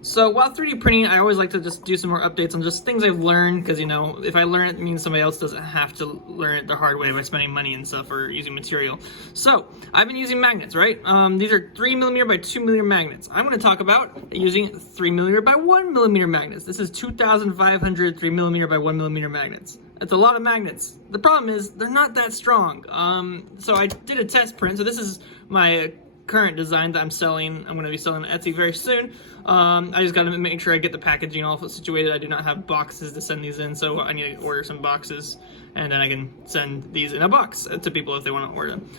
So while 3D printing, I always like to just do some more updates on just things I've learned, because, you know, if I learn it, it means somebody else doesn't have to learn it the hard way by spending money and stuff or using material. So I've been using magnets, right? These are 3mm by 2mm magnets. I'm going to talk about using 3mm by 1mm magnets. This is 2,500 3mm by 1mm magnets. That's a lot of magnets. The problem is they're not that strong. So I did a test print. So this is my current design that I'm selling. I'm going to be selling on Etsy very soon. I just got to make sure I get the packaging all situated. I do not have boxes to send these in, so I need to order some boxes, and then I can send these in a box to people if they want to order them.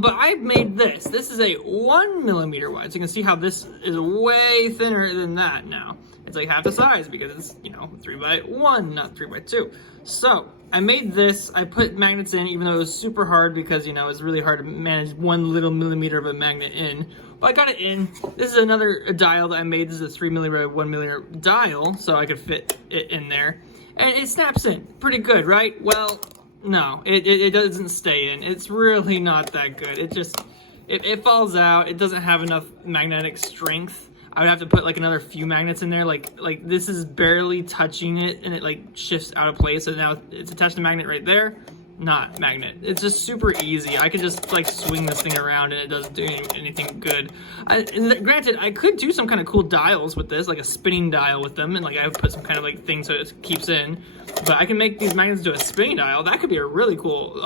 But I made this. This is a 1mm wide, so you can see how this is way thinner than that now. It's like half the size because it's, you know, 3x1, not 3x2. So I made this. I put magnets in, even though it was super hard because, you know, it's really hard to manage 1 little millimeter of a magnet in. But I got it in. This is another dial that I made. This is a 3mm by 1mm dial, so I could fit it in there. And it snaps in pretty good, right? Well, no, it doesn't stay in. It's really not that good. It falls out. It doesn't have enough magnetic strength. I would have to put like another few magnets in there. Like this is barely touching it, and it like shifts out of place. So now it's attached to magnet right there, not magnet. It's just super easy. I could just like swing this thing around and it doesn't do anything good. Granted, I could do some kind of cool dials with this, like a spinning dial with them, and like I would put some kind of like thing so it keeps in. But I can make these magnets do a spinning dial. That could be a really cool,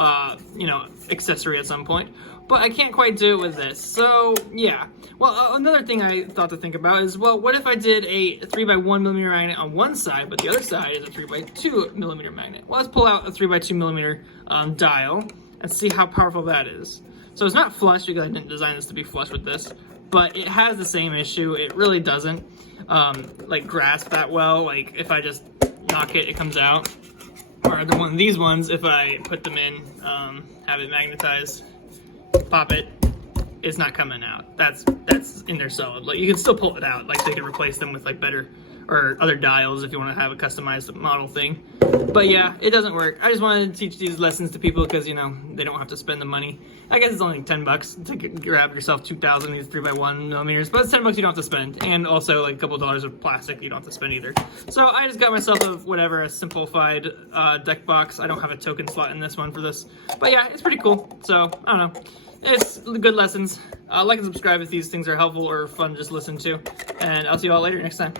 you know, accessory at some point. But I can't quite do it with this. So yeah. Well, another thing I thought to think about is, well, what if I did a 3x1mm magnet on one side, but the other side is a 3x2mm magnet? Well, let's pull out a 3x2mm dial and see how powerful that is. So it's not flush because I didn't design this to be flush with this, but it has the same issue. It really doesn't like grasp that well. Like if I just knock it, it comes out. Or the one of these ones, if I put them in, have it magnetized, pop it, it's not coming out. That's in there solid. Like you can still pull it out. Like they can replace them with like better or other dials if you want to have a customized model thing. But yeah, it doesn't work. I just wanted to teach these lessons to people because, you know, they don't have to spend the money. I guess it's only like $10 to grab yourself 2,000 these 3x1mm, but it's $10 you don't have to spend, and also like a couple dollars of plastic you don't have to spend either. So I just got myself a simplified deck box. I don't have a token slot in this one for this, but yeah, it's pretty cool. So I don't know. It's good lessons. Like and subscribe if these things are helpful or fun to just listen to, and I'll see you all later next time.